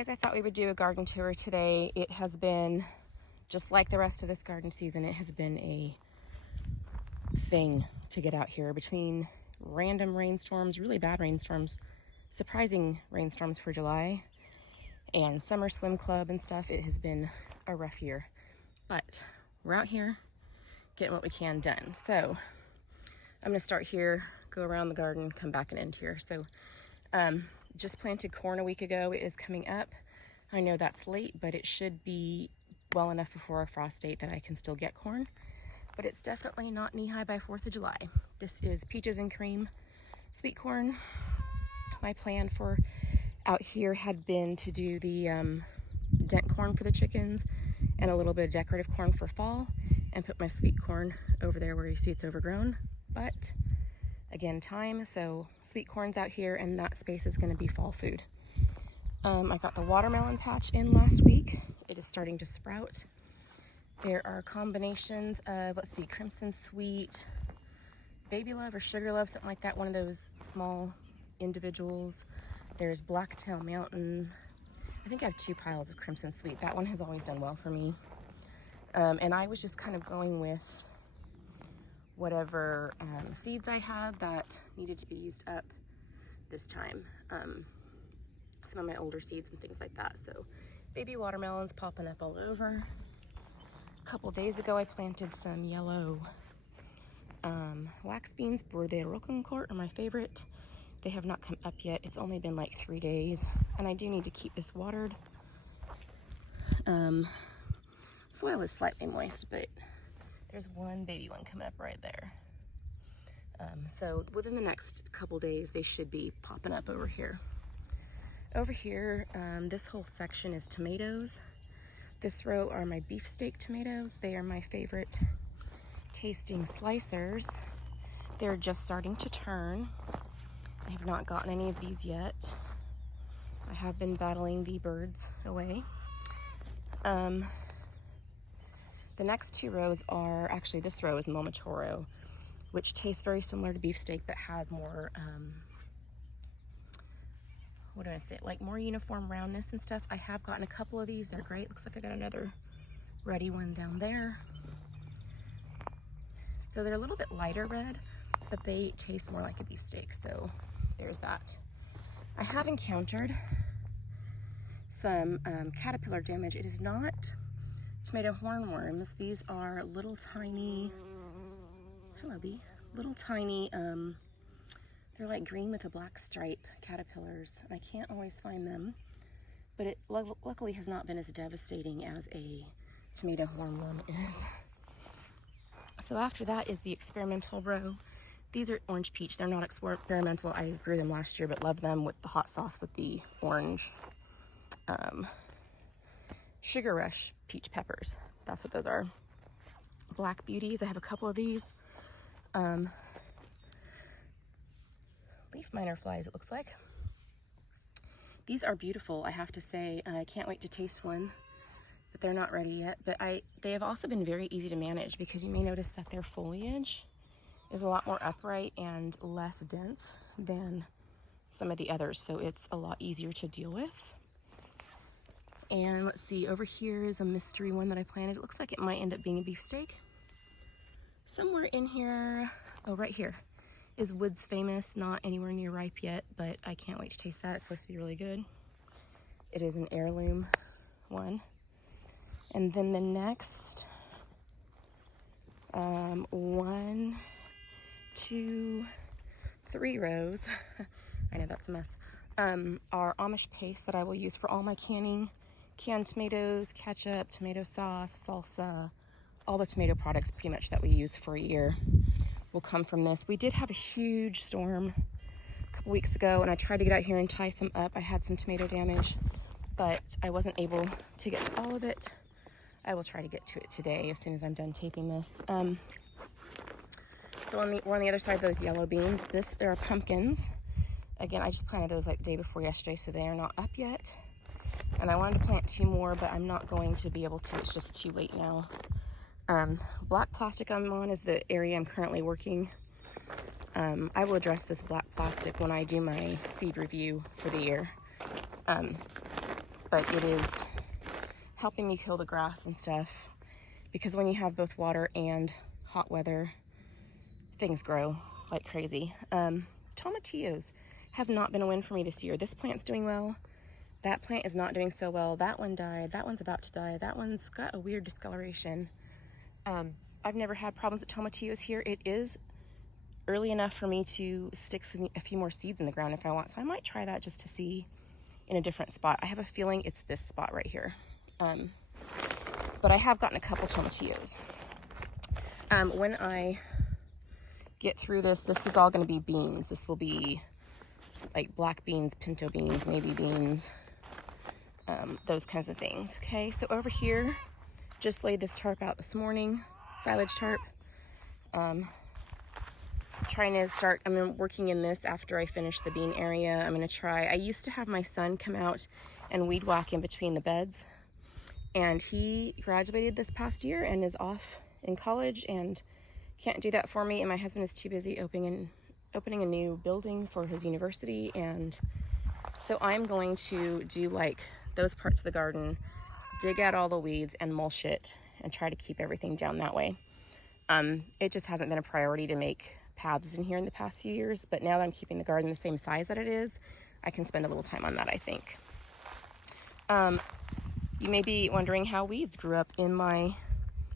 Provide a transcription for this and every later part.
guys, I thought we would do a garden tour today. It has been, just like the rest of this garden season, it has been a thing to get out here between random rainstorms, really bad rainstorms, surprising rainstorms for July, and summer swim club and stuff. It has been a rough year, but we're out here getting what we can done. So I'm gonna start here, go around the garden, come back and end here. So just planted corn a week ago. It is coming up. I know that's late, but it should be well enough before our frost date that I can still get corn. But it's definitely not knee-high by 4th of July. This is peaches and cream sweet corn. My plan for out here had been to do the dent corn for the chickens and a little bit of decorative corn for fall and put my sweet corn over there where you see it's overgrown. But again, time, so sweet corn's out here and that space is going to be fall food. I got the watermelon patch in last week. It is starting to sprout. There are combinations of, let's see, Crimson Sweet, Baby Love or Sugar Love, something like that, one of those small individuals. There's Blacktail Mountain. I think I have 2 piles of Crimson Sweet. That one has always done well for me. And I was just kind of going with whatever seeds I had that needed to be used up this time. Some of my older seeds and things like that. So baby watermelons popping up all over. A couple days ago I planted some yellow wax beans. Borde Rocancourt are my favorite. They have not come up yet. It's only been like 3 days and I do need to keep this watered. Soil is slightly moist, but there's one baby one coming up right there. So within the next couple days, they should be popping up over here. Over here, this whole section is tomatoes. This row are my beefsteak tomatoes. They are my favorite tasting slicers. They're just starting to turn. I have not gotten any of these yet. I have been battling the birds away. The next 2 rows are, actually this row is Momotoro, which tastes very similar to beefsteak but has more, what do I say, like more uniform roundness and stuff. I have gotten a couple of these. They're great. Looks like I got another ready one down there. So they're a little bit lighter red, but they taste more like a beefsteak. So there's that. I have encountered some caterpillar damage. It is not tomato hornworms. These are little tiny, hello bee, little tiny, they're like green with a black stripe caterpillars. I can't always find them, but it luckily has not been as devastating as a tomato hornworm is. So after that is the experimental row. These are orange peach. They're not experimental. I grew them last year, but love them with the hot sauce with the orange Sugar Rush peach peppers. That's what those are. Black Beauties. I have a couple of these. Leaf miner flies, it looks like. These are beautiful, I have to say. I can't wait to taste one, but they're not ready yet. But they have also been very easy to manage because you may notice that their foliage is a lot more upright and less dense than some of the others, so it's a lot easier to deal with. And let's see, over here is a mystery one that I planted. It looks like it might end up being a beefsteak. Somewhere in here, oh, right here is Woods Famous. Not anywhere near ripe yet, but I can't wait to taste that. It's supposed to be really good. It is an heirloom one. And then the next 1, 2, 3 rows, I know that's a mess, are Amish paste that I will use for all my canning. Canned tomatoes, ketchup, tomato sauce, salsa, all the tomato products pretty much that we use for a year will come from this. We did have a huge storm a couple weeks ago and I tried to get out here and tie some up. I had some tomato damage, but I wasn't able to get to all of it. I will try to get to it today as soon as I'm done taping this. So we're on the other side of those yellow beans. There are pumpkins. Again, I just planted those like the day before yesterday, so they are not up yet. And I wanted to plant 2 more, but I'm not going to be able to. It's just too late now. Black plastic I'm on is the area I'm currently working. I will address this black plastic when I do my seed review for the year. but it is helping me kill the grass and stuff, because when you have both water and hot weather, things grow like crazy. Tomatillos have not been a win for me this year. This plant's doing well. That plant is not doing so well. That one died. That one's about to die. That one's got a weird discoloration. I've never had problems with tomatillos here. It is early enough for me to stick a few more seeds in the ground if I want. So I might try that just to see in a different spot. I have a feeling it's this spot right here. But I have gotten a couple tomatillos. When I get through this is all going to be beans. This will be like black beans, pinto beans, navy beans, those kinds of things. Okay, so over here, just laid this tarp out this morning, silage tarp. Trying to start, I'm working in this after I finish the bean area. I'm going to try, I used to have my son come out and weed whack in between the beds, and he graduated this past year and is off in college and can't do that for me, and my husband is too busy opening a new building for his university, and so I'm going to do like those parts of the garden, dig out all the weeds and mulch it and try to keep everything down that way. It just hasn't been a priority to make paths in here in the past few years, but now that I'm keeping the garden the same size that it is, I can spend a little time on that, I think. You may be wondering how weeds grew up in my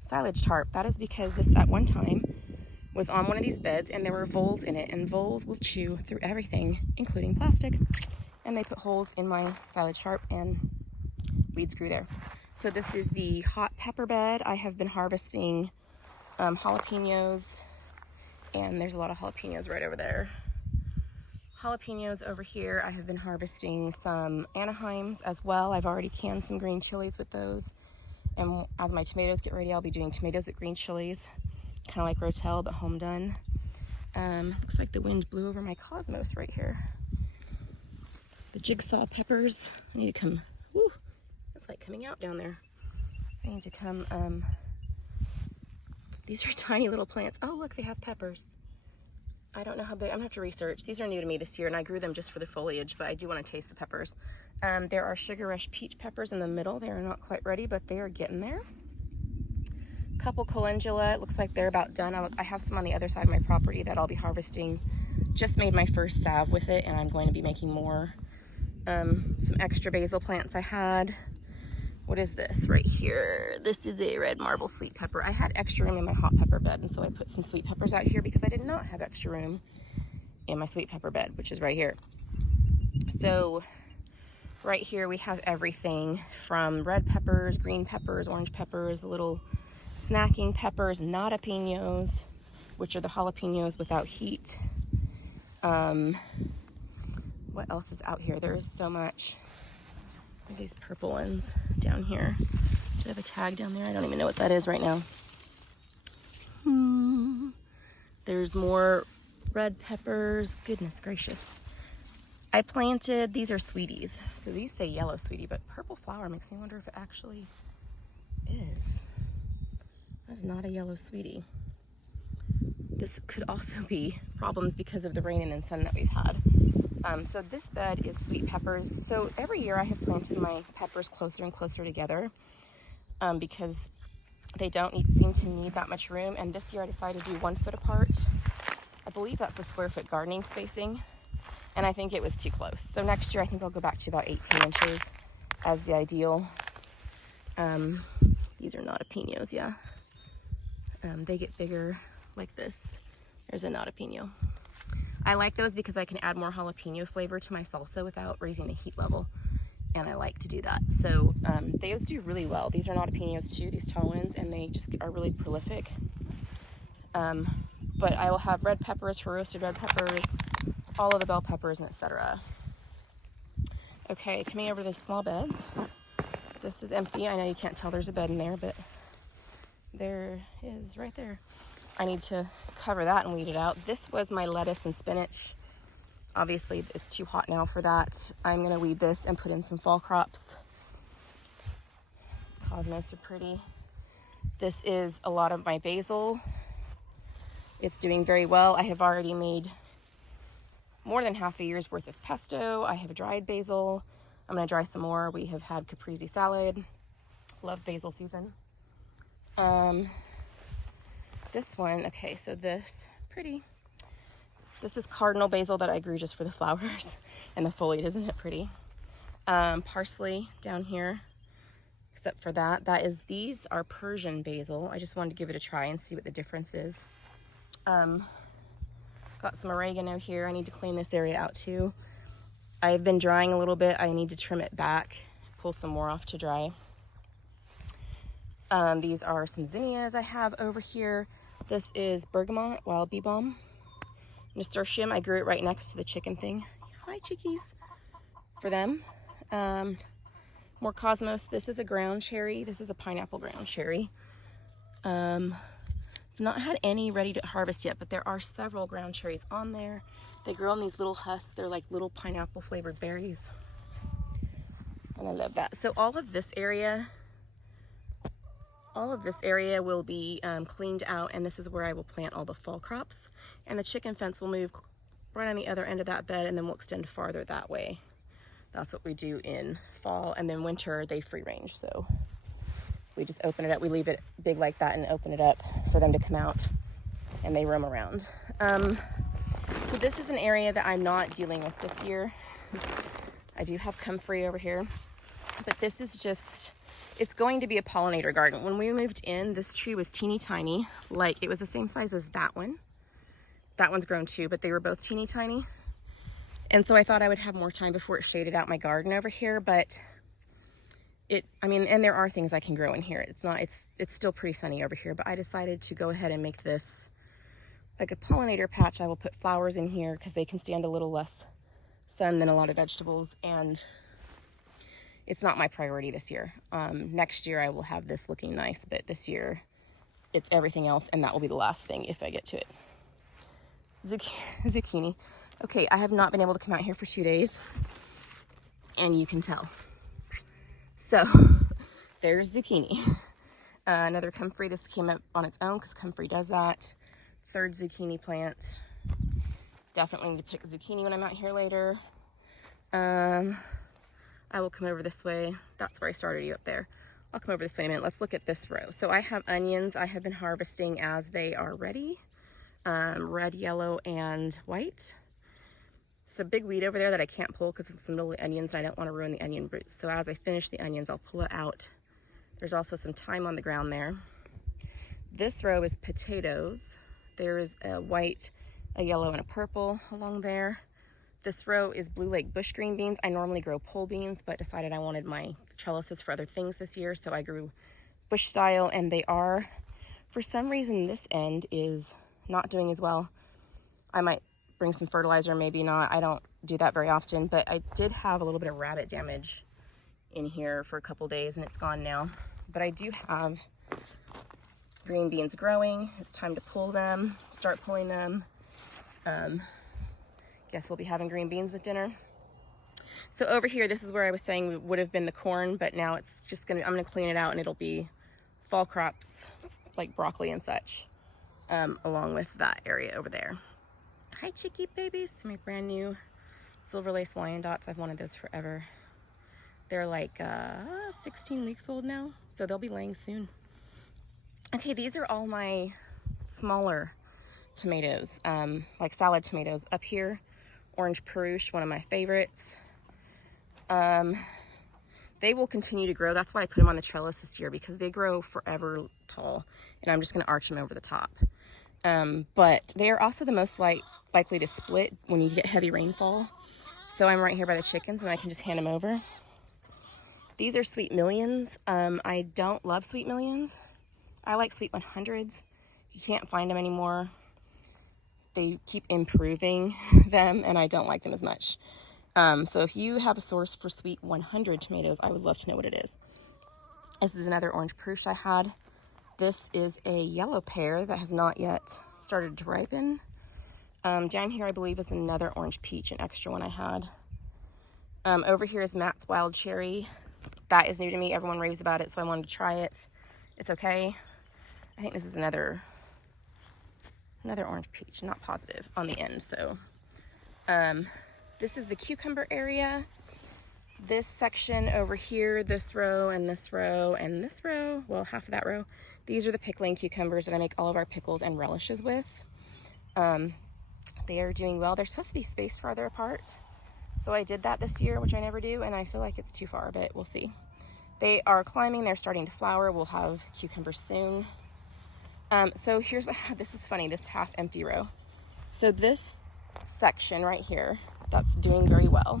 silage tarp. That is because this at one time was on one of these beds and there were voles in it, and voles will chew through everything, including plastic, and they put holes in my silage tarp and weeds grew there. So this is the hot pepper bed. I have been harvesting jalapenos, and there's a lot of jalapenos right over there. Jalapenos over here. I have been harvesting some Anaheims as well. I've already canned some green chilies with those. And as my tomatoes get ready, I'll be doing tomatoes with green chilies. Kind of like Rotel, but home done. Looks like the wind blew over my cosmos right here. The jigsaw peppers. I need to come, whoo, it's like coming out down there. I need to come, these are tiny little plants. Oh, look, they have peppers. I don't know how big, I'm gonna have to research. These are new to me this year, and I grew them just for the foliage, but I do want to taste the peppers. There are Sugar Rush peach peppers in the middle. They are not quite ready, but they are getting there. Couple calendula, it looks like they're about done. I have some on the other side of my property that I'll be harvesting. Just made my first salve with it, and I'm going to be making more. Some extra basil plants I had. What is this right here? This is a red marble sweet pepper. I had extra room in my hot pepper bed, and so I put some sweet peppers out here because I did not have extra room in my sweet pepper bed, which is right here. So right here we have everything from red peppers, green peppers, orange peppers, the little snacking peppers, jalapenos, which are the jalapenos without heat. What else is out here? There is so much. These purple ones down here. Do I have a tag down there? I don't even know what that is right now. There's more red peppers. Goodness gracious. I planted, these are sweeties. So these say yellow sweetie, but purple flower makes me wonder if it actually is. That's not a yellow sweetie. This could also be problems because of the rain and the sun that we've had. So this bed is sweet peppers. So every year I have planted my peppers closer and closer together because they don't seem to need that much room. And this year I decided to do 1 foot apart. I believe that's a square foot gardening spacing. And I think it was too close. So next year I think I'll go back to about 18 inches as the ideal. These are jalapenos, yeah. They get bigger like this. There's a jalapeno. I like those because I can add more jalapeno flavor to my salsa without raising the heat level, and I like to do that. So those do really well. These are jalapenos too, these tall ones, and they just are really prolific. But I will have red peppers for roasted red peppers, all of the bell peppers, and etc. Okay, coming over to the small beds. This is empty. I know you can't tell there's a bed in there, but there is right there. I need to cover that and weed it out. This was my lettuce and spinach. Obviously, it's too hot now for that. I'm going to weed this and put in some fall crops. Cosmos are pretty. This is a lot of my basil. It's doing very well. I have already made more than half a year's worth of pesto. I have dried basil. I'm gonna dry some more. We have had caprese salad. Love basil season. This one, okay, so this, pretty. This is cardinal basil that I grew just for the flowers and the foliage. Isn't it pretty? Parsley down here, except for that. These are Persian basil. I just wanted to give it a try and see what the difference is. Got some oregano here. I need to clean this area out too. I've been drying a little bit. I need to trim it back, pull some more off to dry. These are some zinnias I have over here. This is bergamot, wild bee balm. Nasturtium, I grew it right next to the chicken thing. Hi, chickies. For them. More cosmos. This is a ground cherry. This is a pineapple ground cherry. I've not had any ready to harvest yet, but there are several ground cherries on there. They grow on these little husks. They're like little pineapple flavored berries. And I love that. So all of this area will be cleaned out, and this is where I will plant all the fall crops. And the chicken fence will move right on the other end of that bed, and then we'll extend farther that way. That's what we do in fall, and then winter they free range. So we just open it up. We leave it big like that and open it up for them to come out, and they roam around. So this is an area that I'm not dealing with this year. I do have comfrey over here, but this is just, it's going to be a pollinator garden. When we moved in, this tree was teeny tiny, like it was the same size as that one. That one's grown too, but they were both teeny tiny. And so I thought I would have more time before it shaded out my garden over here, but and there are things I can grow in here. It's still pretty sunny over here, but I decided to go ahead and make this like a pollinator patch. I will put flowers in here because they can stand a little less sun than a lot of vegetables, and it's not my priority this year. Next year I will have this looking nice, but this year it's everything else, and that will be the last thing if I get to it. Zucchini. Okay, I have not been able to come out here for 2 days, and you can tell. So there's zucchini. Another comfrey. This came up on its own because comfrey does that. Third zucchini plant. Definitely need to pick zucchini when I'm out here later. I will come over this way. That's where I started you up there. I'll come over this way in a minute. Let's look at this row. So I have onions I have been harvesting as they are ready. Red, yellow, and white. So big weed over there that I can't pull because it's in the middle of the onions, and I don't want to ruin the onion roots. So as I finish the onions, I'll pull it out. There's also some thyme on the ground there. This row is potatoes. There is a white, a yellow, and a purple along there. This row is Blue Lake bush green beans. I normally grow pole beans, but decided I wanted my trellises for other things this year, so I grew bush style, and they are, for some reason, this end is not doing as well. I might bring some fertilizer, maybe not. I don't do that very often, but I did have a little bit of rabbit damage in here for a couple days, and it's gone now. But I do have green beans growing. It's time to pull them, start pulling them. Guess we'll be having green beans with dinner. So over here, this is where I was saying would have been the corn, but now it's just I'm gonna clean it out, and it'll be fall crops like broccoli and such, along with that area over there. Hi, chickie babies. My brand new silver lace Wyandottes. I've wanted those forever. They're like 16 weeks old now, so they'll be laying soon. Okay, these are all my smaller tomatoes, like salad tomatoes. Up here, orange Peruche, one of my favorites. They will continue to grow. That's why I put them on the trellis this year, because they grow forever tall, and I'm just going to arch them over the top. But they are also the most likely to split when you get heavy rainfall. So I'm right here by the chickens, and I can just hand them over. These are Sweet Millions. I don't love Sweet Millions. I like Sweet 100s. You can't find them anymore. They keep improving them, and I don't like them as much. So if you have a source for Sweet 100 tomatoes, I would love to know what it is. This is another orange Peruche I had. This is a yellow pear that has not yet started to ripen. Down here, I believe, is another orange peach, an extra one I had. Over here is Matt's wild cherry. That is new to me. Everyone raves about it, so I wanted to try it. It's okay. I think this is another orange peach, not positive on the end. So this is the cucumber area. This section over here, this row and this row and this row, well, half of that row, these are the pickling cucumbers that I make all of our pickles and relishes with. They are doing well. They're supposed to be spaced farther apart, so I did that this year, which I never do, and I feel like it's too far, but we'll see. They are climbing. They're starting to flower. We'll have cucumbers soon. So here's what, this is funny, this half empty row. So this section right here that's doing very well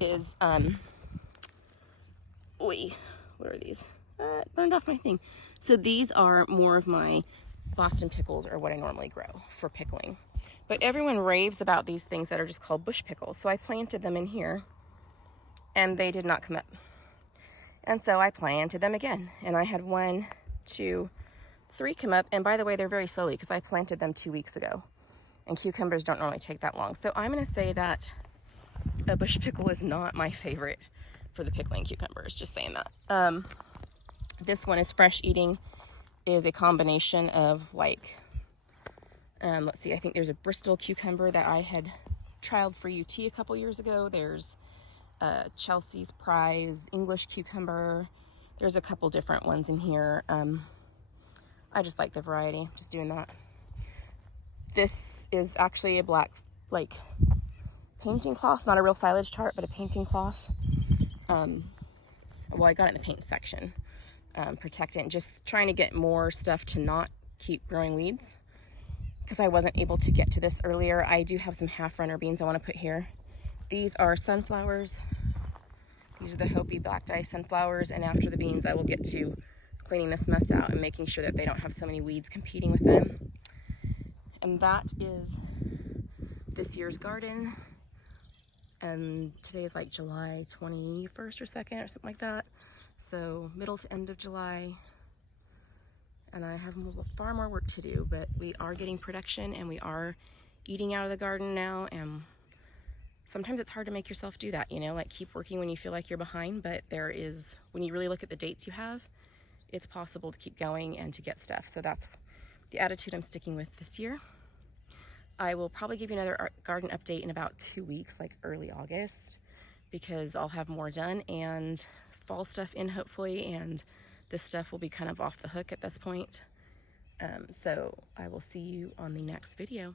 is, what are these? It burned off my thing. So these are more of my Boston pickles, or what I normally grow for pickling. But everyone raves about these things that are just called bush pickles. So I planted them in here and they did not come up. And so I planted them again, and I had 1, 2, 3 come up. And by the way, they're very slowly because I planted them 2 weeks ago, and cucumbers don't normally take that long. So I'm going to say that a bush pickle is not my favorite for the pickling cucumbers, just saying that. This one is fresh eating, is a combination of like, let's see, I think there's a Bristol cucumber that I had trialed for UT a couple years ago. There's Chelsea's Prize English cucumber. There's a couple different ones in here. I just like the variety, just doing that. This is actually a black, like, painting cloth, not a real silage tart, but a painting cloth. Well, I got it in the paint section, protectant, just trying to get more stuff to not keep growing weeds, because I wasn't able to get to this earlier. I do have some half runner beans I want to put here. These are sunflowers. These are the Hopi black dye sunflowers, and after the beans I will get to cleaning this mess out and making sure that they don't have so many weeds competing with them. And that is this year's garden. And today is like July 21st or 2nd or something like that. So middle to end of July. And I have far more work to do, but we are getting production and we are eating out of the garden now. And sometimes it's hard to make yourself do that, you know, like keep working when you feel like you're behind, but there is, when you really look at the dates you have, it's possible to keep going and to get stuff. So that's the attitude I'm sticking with this year. I will probably give you another garden update in about 2 weeks, like early August, because I'll have more done and fall stuff in hopefully, and this stuff will be kind of off the hook at this point. So I will see you on the next video.